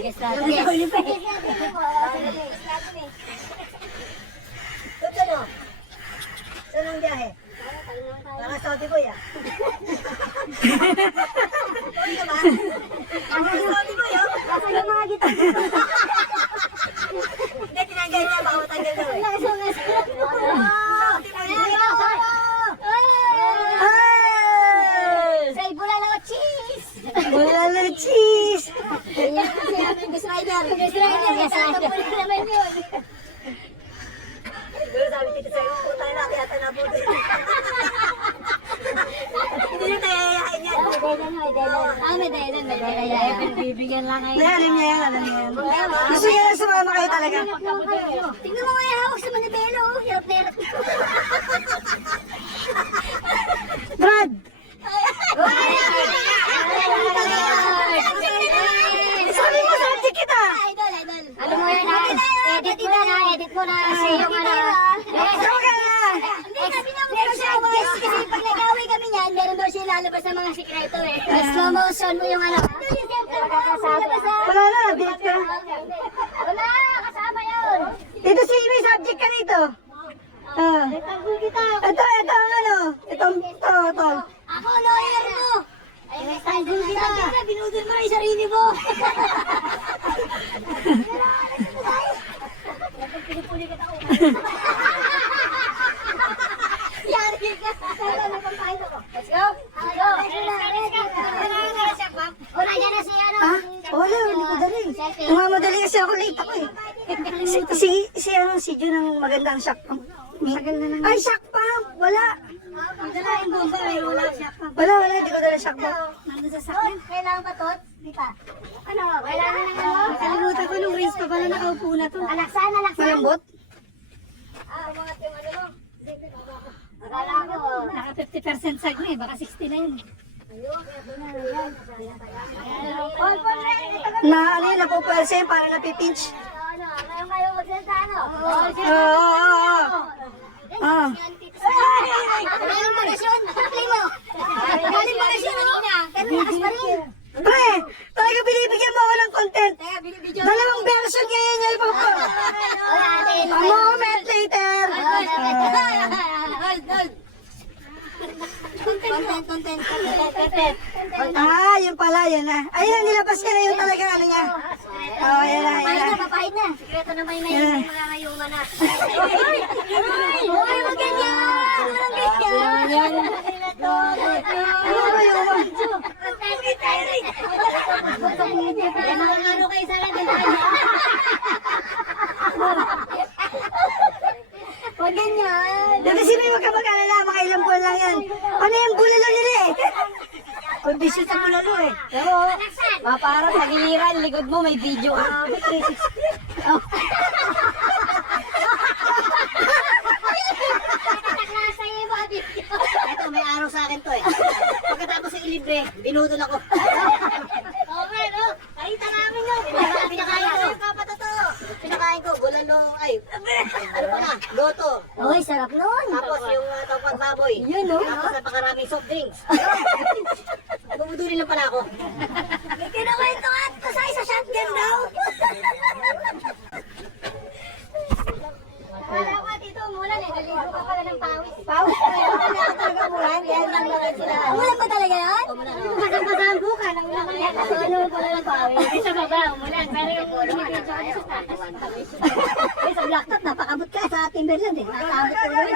Huli pa eh. Ano? Saan ang biyahe? Para Saudi ko yan. Ano ba? Saudi ko yan? Kasi yung mga gitang. Hindi, tinanggal niya. Baka matanggal daw eh. Saudi ko yan. Say, bulalo cheese! Bulalo cheese! Yan kasi ano yung Ghost Rider. Ghost Rider. Kasatapulin naman yun. Pero sabi dito sa'yo, puta na, kaya tayo nabuti. Hindi nyo tayo yayain yan. May dahilan. Bibigyan lang kayo. Alam niya yan. Gusto niya lang sumama kayo talaga. Tingnan mo nga yung hawak sa manibelo. Hirap na hirap. Brad! Sabi mo, subject kita! Idol. Alam mo yan, edit mo na. Kasi yung ano. Sama ka na! Hindi, sabi na mo kasi pag nag-away kami niyan, meron daw siya lalabas ng mga sikreto eh. Slow motion mo yung ano. Wala na, delete ka. Wala, kasama yun. Dito si may subject ka dito. Ito ang ano. Ito. Ako, lawyer mo. Ay, tanggol kita. Binudol mo na yung sarili mo. Pinupuli kita ako. Yari ka. Let's go. Wala dyan na si ano. Wala, hindi ko dali. Madali kasi ako late ako eh. Si Jun ang magandang shock pump. Ay, shock pump! Wala. Magdalain bomba pero wala shock pump. Wala, hindi ko dala shock pump. Nandun sa sakyan. Kailangan pa to? Di pa. Ano? Kailangan na ano? Nakalimutan ko nung race pa pala nakaupo na to. Alaksan. Malambot? Umangat yung ano mo. Akala ko. Naka 50% sag na eh. Baka 60 na yun. Na ano yun, napupwersa yun para napipinch. Ngayon kayo magsalita ano? Oo. Galing bakasyon. Play mo. Galing bakasyon kanina. Pero lakas pa rin. Pre, talaga binibigyan mo ako ng content. Dalawang version ngayon yung ipapo. A moment later. Hold. Content. Yun pala, yun na. Ayun, nilabas niya na yun talaga, ano niya. Yan na. Papahid na. Sikreto naman na yun, magkakayungan na. Uy, magganyan! Magganyan! Ano kayo sa lahat? Huwag ganyan. Dati sino yung magkamag-alala, makailang buwan lang yan. Ano yung bulalo nila eh? Kondisyon sa bulalo eh. Pero, maparang pag-iiran, likod mo may video. Ito, may araw sa akin to eh. Pagkatapos yung libre, binudol ako. Okay, no? Kahita namin yun. Pinakain ko, bulalo, ano pa na, goto. Uy, sarap nun. Tapos yung tawag baboy. Yun, no? Tapos napakaraming soft drinks. Bumuduli lang pala ako. Kinukwento nga, kasay sa shotgun daw. Wala ka dito, umulan eh. Naligo ka pala ng pawis. Pawis? Wala ka talaga umulan? Umulan ba talaga yan? Basang-basang buka ng ulan ka yan. Ano pala ng pawis? Sa baba, umulan. Pero yung video ko sa tatas. Sa blacktop, napakabot ka sa Timberland eh. Nakakabot ko yun.